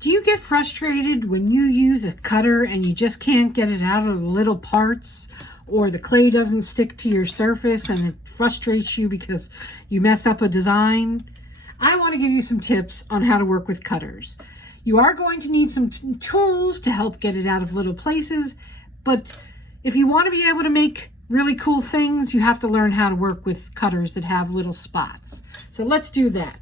Do you get frustrated when you use a cutter and you just can't get it out of the little parts, or the clay doesn't stick to your surface and it frustrates you because you mess up a design? I want to give you some tips on how to work with cutters. You are going to need some tools to help get it out of little places, but if you want to be able to make really cool things, you have to learn how to work with cutters that have little spots. So let's do that.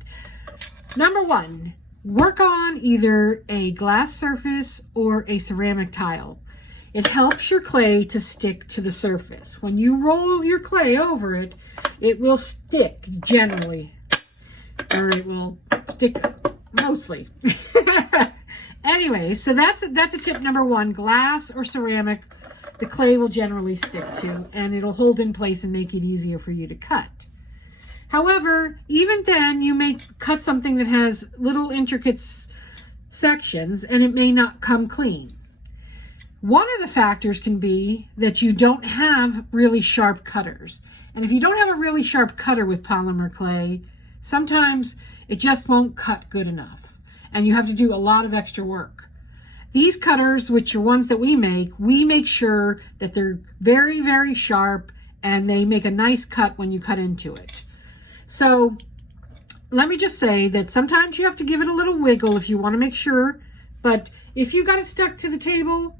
Number one, work on either a glass surface or a ceramic tile. It helps your clay to stick to the surface. When you roll your clay over it, it will stick generally, or it will stick mostly. Anyway, so that's a tip number one. Glass or ceramic, the clay will generally stick to, and it'll hold in place and make it easier for you to cut. However, even then, you may cut something that has little intricate sections and it may not come clean. One of the factors can be that you don't have really sharp cutters. And if you don't have a really sharp cutter with polymer clay, sometimes it just won't cut good enough. And you have to do a lot of extra work. These cutters, which are ones that we make sure that they're very, very sharp and they make a nice cut when you cut into it. So let me just say that sometimes you have to give it a little wiggle if you want to make sure, but if you got it stuck to the table,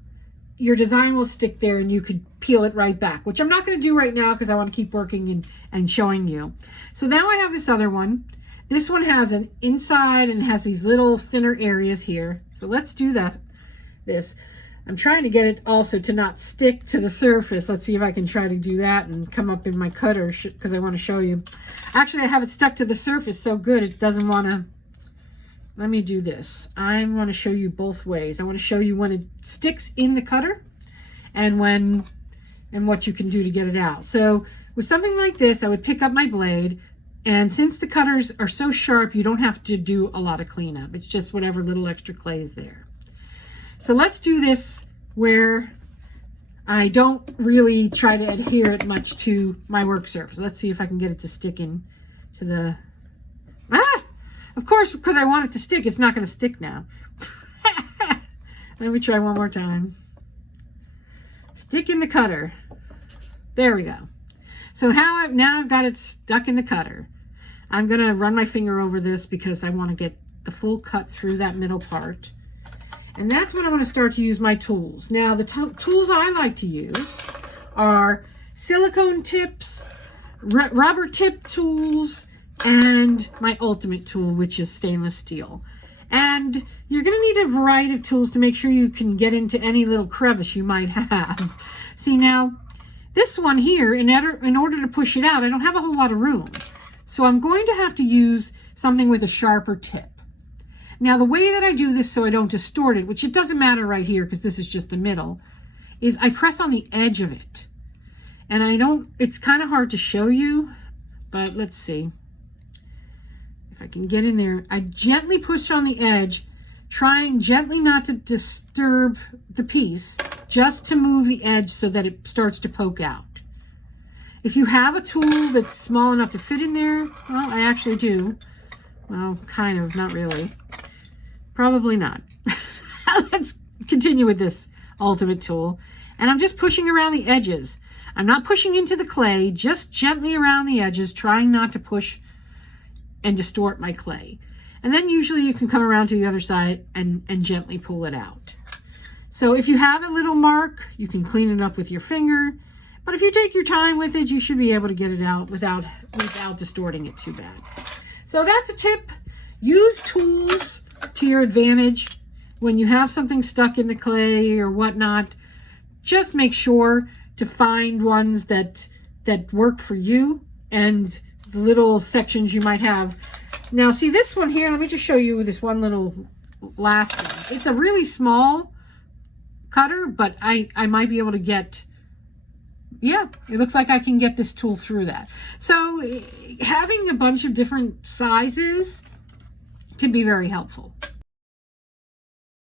your design will stick there and you could peel it right back, which I'm not going to do right now because I want to keep working and showing you. So now I have this other one. This one has an inside and has these little thinner areas here. So let's do this. I'm trying to get it also to not stick to the surface. Let's see if I can try to do that and come up in my cutter because I want to show you. Actually, I have it stuck to the surface so good it doesn't want to. Let me do this. I want to show you both ways. I want to show you when it sticks in the cutter and what you can do to get it out. So with something like this, I would pick up my blade, and since the cutters are so sharp, you don't have to do a lot of cleanup. It's just whatever little extra clay is there. So let's do this where I don't really try to adhere it much to my work surface. Let's see if I can get it to stick in to the... Of course, because I want it to stick, it's not going to stick now. Let me try one more time. Stick in the cutter. There we go. So now I've got it stuck in the cutter. I'm going to run my finger over this because I want to get the full cut through that middle part. And that's when I'm going to start to use my tools. Now, the tools I like to use are silicone tips, rubber tip tools, and my ultimate tool, which is stainless steel. And you're going to need a variety of tools to make sure you can get into any little crevice you might have. See, now, this one here, in order to push it out, I don't have a whole lot of room. So I'm going to have to use something with a sharper tip. Now, the way that I do this so I don't distort it, which it doesn't matter right here because this is just the middle, is I press on the edge of it. And it's kind of hard to show you, but let's see if I can get in there. I gently push on the edge, trying gently not to disturb the piece, just to move the edge so that it starts to poke out. If you have a tool that's small enough to fit in there, well, I actually do. Well, kind of, not really. Probably not. Let's continue with this ultimate tool. And I'm just pushing around the edges. I'm not pushing into the clay, just gently around the edges, trying not to push and distort my clay. And then usually you can come around to the other side and gently pull it out. So if you have a little mark, you can clean it up with your finger. But if you take your time with it, you should be able to get it out without distorting it too bad. So that's a tip. Use tools to your advantage. When you have something stuck in the clay or whatnot, just make sure to find ones that work for you and the little sections you might have. Now see this one here, let me just show you this one little last one. It's a really small cutter, but I might be able to get, yeah, it looks like I can get this tool through that. So having a bunch of different sizes can be very helpful.